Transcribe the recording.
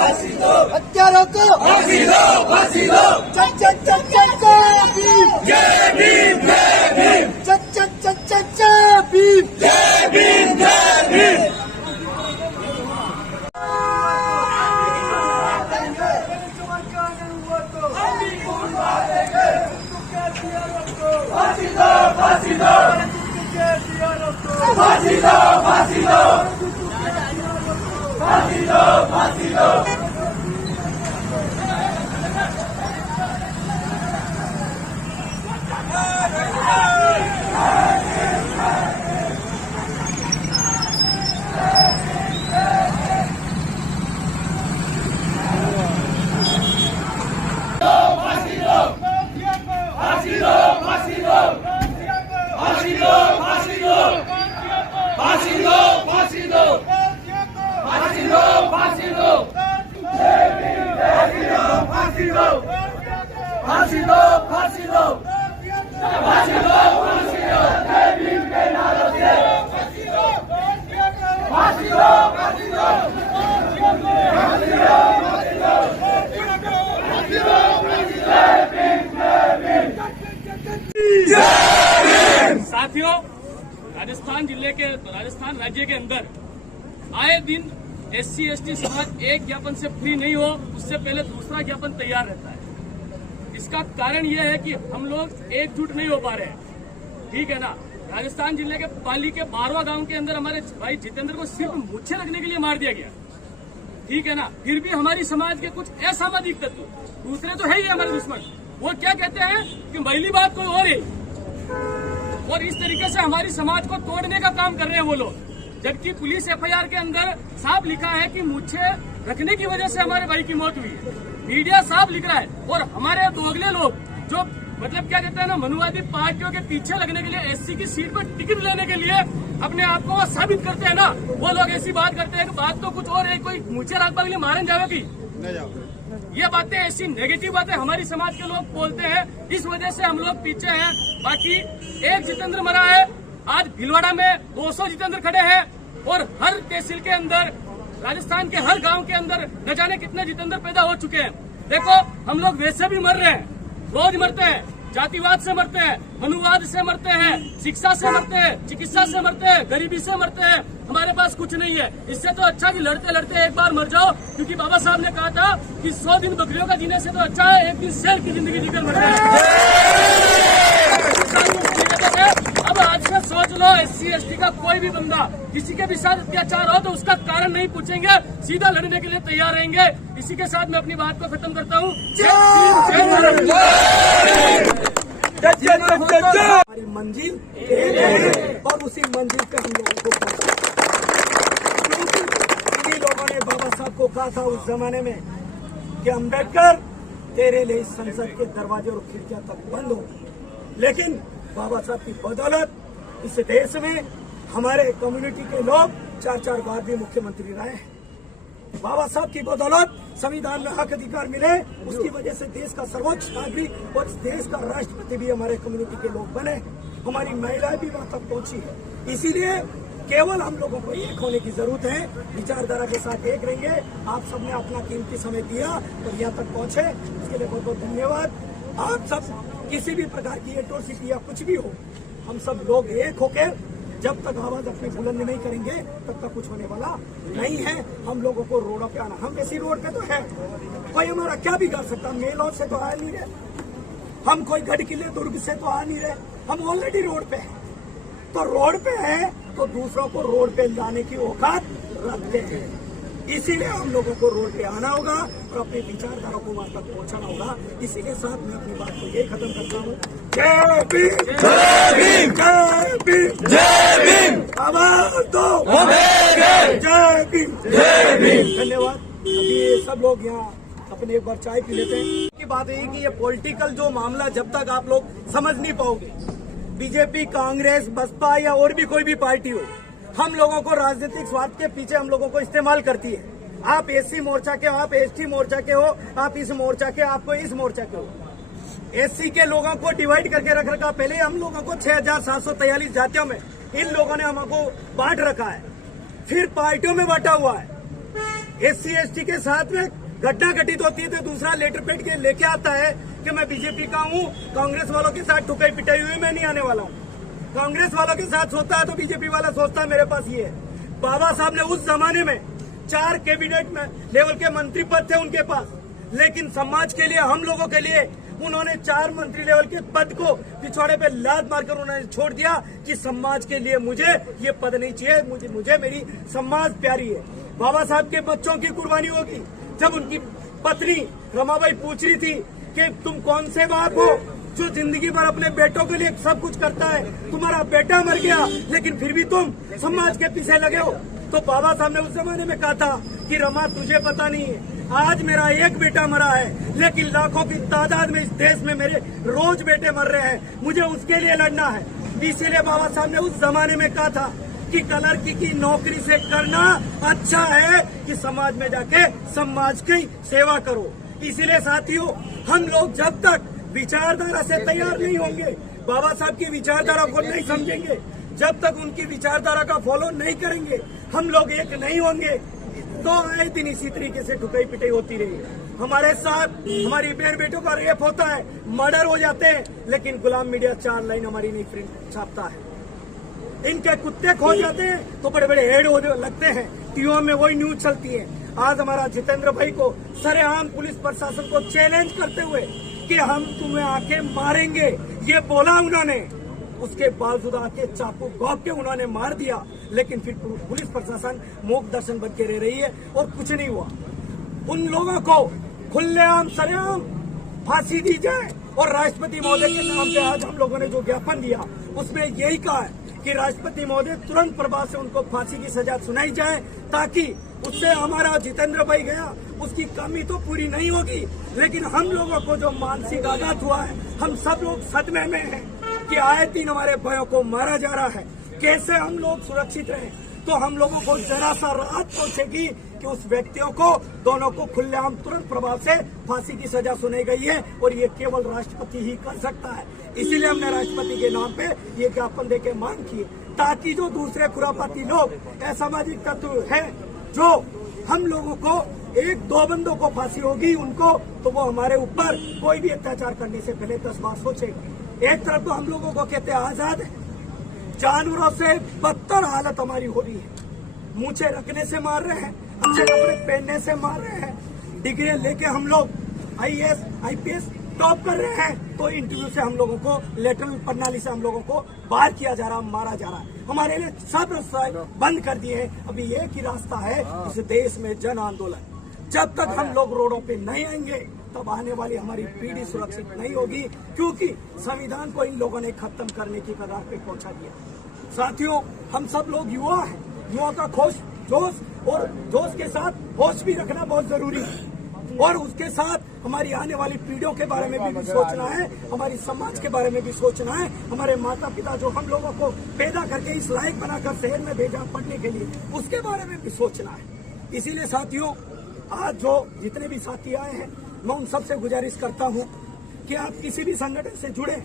हत्यारों को फांसी दो। चल चल चल चल चल भीम, जय भीम जय भीम। चल चल चल चल चल भीम, जय भीम जय भीम। फांसी दो, फांसी दो, फांसी दो, फांसी दो, फांसी दो, फांसी दो। फांसी दो, फांसी दो, फांसी दो, फांसी दो, जय भीम के नारों से फांसी दो, फांसी दो, फांसी दो, फांसी दो, फांसी दो, फांसी दो, जय भीम जय भीम। साथियों, राजस्थान राज्य के अंदर आए दिन SC/ST समाज एक ज्ञापन से फ्री नहीं हो, उससे पहले दूसरा ज्ञापन तैयार रहता है। इसका कारण यह है कि हम लोग एकजुट नहीं हो पा रहे हैं, ठीक है ना। राजस्थान जिले के पाली के 12वां गांव के अंदर हमारे भाई जितेंद्र को सिर्फ मूछें रखने के लिए मार दिया गया, ठीक है ना। फिर भी हमारी समाज के कुछ असामाजिक तत्व, दूसरे तो है ही हमारे दुश्मन, वो क्या कहते हैं कि महिला बात कोई और है, और इस तरीके से हमारी समाज को तोड़ने का काम कर रहे हैं वो लोग। जबकि पुलिस FIR के अंदर साफ लिखा है कि मूछें रखने की वजह से हमारे भाई की मौत हुई है। मीडिया साफ लिख रहा है, और हमारे दोगले लोग जो मतलब क्या कहते हैं ना, मनुवादी पार्टियों के पीछे लगने के लिए SC की सीट पर टिकट लेने के लिए अपने आप को साबित करते हैं ना, वो लोग ऐसी बात करते हैं कि बात तो कुछ और है, कोई मूछें रखने के लिए मारन जाएगी। ये बातें ऐसी नेगेटिव बातें हमारी समाज के लोग बोलते हैं, इस वजह से हम लोग पीछे हैं। बाकी एक जितेंद्र मरा है, आज भीलवाड़ा में 200 जितेंद्र खड़े हैं, और हर तहसील के अंदर, राजस्थान के हर गांव के अंदर न जाने कितने जितेंद्र पैदा हो चुके हैं। देखो, हम लोग वैसे भी मर रहे हैं, रोज मरते हैं, जातिवाद से मरते हैं, मनुवाद से मरते हैं, शिक्षा से मरते हैं, चिकित्सा से मरते हैं, गरीबी से मरते हैं। हमारे पास कुछ नहीं है, इससे तो अच्छा कि लड़ते लड़ते एक बार मर जाओ, क्योंकि बाबा साहब ने कहा था कि 100 दिन बकरियों का जीने से तो अच्छा है एक दिन शेर की जिंदगी जीकर मर जाए। अब आज से सोच लो, SC/ST का कोई भी बंदा किसी के भी साथ अत्याचार हो तो उसका कारण नहीं पूछेंगे, सीधा लड़ने के लिए तैयार रहेंगे। इसी के साथ मैं अपनी बात को खत्म करता हूँ। हमारी मंजिल और उसी मंजिल पे हम लोगों को क्योंकि लोगों ने बाबा साहब को कहा था उस जमाने में कि अम्बेडकर तेरे लिए संसद के दरवाजे और खिड़कियां तक बंद होगी, लेकिन बाबा साहब की बदौलत इस देश में हमारे कम्युनिटी के लोग 4-4 बार भी मुख्यमंत्री रहे हैं। बाबा साहब की बदौलत संविधान में हक अधिकार मिले, उसकी वजह से देश का सर्वोच्च नागरिक और देश का राष्ट्रपति भी हमारे कम्युनिटी के लोग बने, हमारी महिलाएं भी वहां तक पहुंची है। इसीलिए केवल हम लोगों को एक होने की जरूरत है, विचारधारा के साथ एक रहेंगे। आप सबने अपना कीमती समय दिया और यहाँ तक पहुंचे, इसके लिए बहुत बहुत धन्यवाद। आप सब किसी भी प्रकार की एट्रोसिटी या कुछ भी हो, हम सब लोग एक होकर जब तक आवाज अपनी बुलंद नहीं करेंगे तब तक कुछ होने वाला नहीं है। हम लोगों को रोडों पे आना, हम ऐसी रोड पे तो है, कोई हमारा क्या बिगाड़ सकता। मेलों से तो आ नहीं रहे हम, कोई गढ़ किले दुर्ग से तो आ नहीं रहे, हम ऑलरेडी रोड पे हैं। तो रोड पे है तो दूसरों को रोड पे लाने की औकात रखते हैं, इसीलिए हम लोगों को रोड पे आना होगा और अपने विचारधारा को वहां तक पहुंचाना होगा। इसी के साथ मैं अपनी बात को यही खत्म करता हूँ। जय भीम, जय भीम, जय भीम, जय भीम, आवाज दो, जय भीम, जय भीम। धन्यवाद। अभी सब लोग यहाँ अपने एक बार चाय पी लेते हैं। की बात है कि ये पॉलिटिकल जो मामला जब तक आप लोग समझ नहीं पाओगे, बीजेपी, कांग्रेस, बसपा या और भी कोई भी पार्टी हो, हम लोगों को राजनीतिक स्वार्थ के पीछे हम लोगों को इस्तेमाल करती है। आप SC मोर्चा के हो, आप ST मोर्चा के हो, आप इस मोर्चा के, आपको इस मोर्चा के हो। SC के लोगों को डिवाइड करके रख रखा। पहले हम लोगों को 6743 जातियों में इन लोगों ने हमको बांट रखा है, फिर पार्टियों में बांटा हुआ है। SC/ST के साथ में घटना घटित होती है तो दूसरा लेटर पेड के लेके आता है कि मैं बीजेपी का हूँ, कांग्रेस वालों के साथ ठुकाई पिटाई हुई मैं नहीं आने वाला हूँ। कांग्रेस वालों के साथ सोचता है तो बीजेपी वाला सोचता है मेरे पास ये है। बाबा साहब ने उस जमाने में 4 कैबिनेट में लेवल के मंत्री पद थे उनके पास, लेकिन समाज के लिए, हम लोगों के लिए उन्होंने 4 मंत्री लेवल के पद को पिछवाड़े पे लात मारकर उन्होंने छोड़ दिया कि समाज के लिए मुझे ये पद नहीं चाहिए, मुझे मेरी समाज प्यारी है। बाबा साहब के बच्चों की कुर्बानी होगी। जब उनकी पत्नी रमाबाई पूछ रही थी कि तुम कौन से बाप हो जो जिंदगी भर अपने बेटों के लिए सब कुछ करता है, तुम्हारा बेटा मर गया लेकिन फिर भी तुम समाज के पीछे लगे हो, तो बाबा साहब ने उस जमाने में कहा था कि रमा तुझे पता नहीं है, आज मेरा एक बेटा मरा है लेकिन लाखों की तादाद में इस देश में मेरे रोज बेटे मर रहे हैं, मुझे उसके लिए लड़ना है। इसीलिए बाबा साहब ने उस जमाने में कहा था कि क्लर्क की नौकरी से करना अच्छा है कि समाज में जाके समाज की सेवा करो। इसीलिए साथियों, हम लोग जब तक विचारधारा से तैयार नहीं होंगे, बाबा साहब की विचारधारा को नहीं समझेंगे, जब तक उनकी विचारधारा का फॉलो नहीं करेंगे, हम लोग एक नहीं होंगे, तो आए दिन इसी तरीके से ठुकाई पिटाई होती रही। हमारे साथ हमारी बहन बेटों का रेप होता है, मर्डर हो जाते हैं, लेकिन गुलाम मीडिया 4 लाइन हमारी नहीं प्रिंट छापता है। इनके कुत्ते खो जाते हैं तो बड़े बड़े हेड लगते हैं, टीओ में वही न्यूज चलती है। आज हमारा जितेंद्र भाई को सरेआम पुलिस प्रशासन को चैलेंज करते हुए कि हम तुम्हें आके मारेंगे, ये बोला उन्होंने, उसके बावजूद आके चाकू घोंप के उन्होंने मार दिया, लेकिन फिर पुलिस प्रशासन मूक दर्शन बन के रह रही है और कुछ नहीं हुआ। उन लोगों को खुलेआम सरेआम फांसी दी जाए। और राष्ट्रपति महोदय के नाम पे आज हम लोगों ने जो ज्ञापन दिया उसमें यही कहा है कि राष्ट्रपति महोदय तुरंत प्रभाव से उनको फांसी की सजा सुनाई जाए, ताकि उससे हमारा जितेंद्र भाई गया उसकी कमी तो पूरी नहीं होगी, लेकिन हम लोगों को जो मानसिक आघात हुआ है, हम सब लोग सदमे में हैं कि आए दिन हमारे भाइयों को मारा जा रहा है, कैसे हम लोग सुरक्षित रहें। तो हम लोगों को जरा सा राहत पहुंचेगी कि उस व्यक्तियों को, दोनों को खुलेआम तुरंत प्रभाव से फांसी की सजा सुनाई गई है और ये केवल राष्ट्रपति ही कर सकता है। इसीलिए हमने राष्ट्रपति के नाम पे ये ज्ञापन देके मांग की, ताकि जो दूसरे खुरापाती लोग, असामाजिक तत्व हैं, जो हम लोगों को 1-2 बंदों को फांसी होगी उनको, तो वो हमारे ऊपर कोई भी अत्याचार करने से पहले 10 बार सोचेंगे। एक तरफ तो हम लोगों को कहते हैं आजाद है, जानवरों से बदतर हालत हमारी हो रही है, मूछे रखने से मार रहे हैं, अच्छे कपड़े पहनने से मार रहे हैं, डिग्री लेके हम लोग IAS IPS टॉप कर रहे हैं, तो इंटरव्यू से हम लोगों को, लेटरल प्रणाली से हम लोगों को बाहर किया जा रहा, मारा जा रहा है। हमारे लिए सब रास्ते बंद कर दिए हैं। अभी एक ही रास्ता है इस देश में, जन आंदोलन। जब तक हम लोग रोडों पे नहीं आएंगे तब आने वाली हमारी पीढ़ी सुरक्षित नहीं होगी, क्योंकि संविधान को इन लोगों ने खत्म करने की कगार पे पहुंचा दिया। साथियों, हम सब लोग युवा हैं, युवा का जोश के साथ होश भी रखना बहुत जरूरी है, और उसके साथ हमारी आने वाली पीढ़ियों के बारे में भी सोचना है, हमारी समाज के बारे में भी सोचना है, हमारे माता पिता जो हम लोगों को पैदा करके इस लायक बनाकर शहर में भेजा पढ़ने के लिए, उसके बारे में भी सोचना है। इसीलिए साथियों, आज जो जितने भी साथी आए हैं, मैं उन सबसे गुजारिश करता हूं कि आप किसी भी संगठन से जुड़े,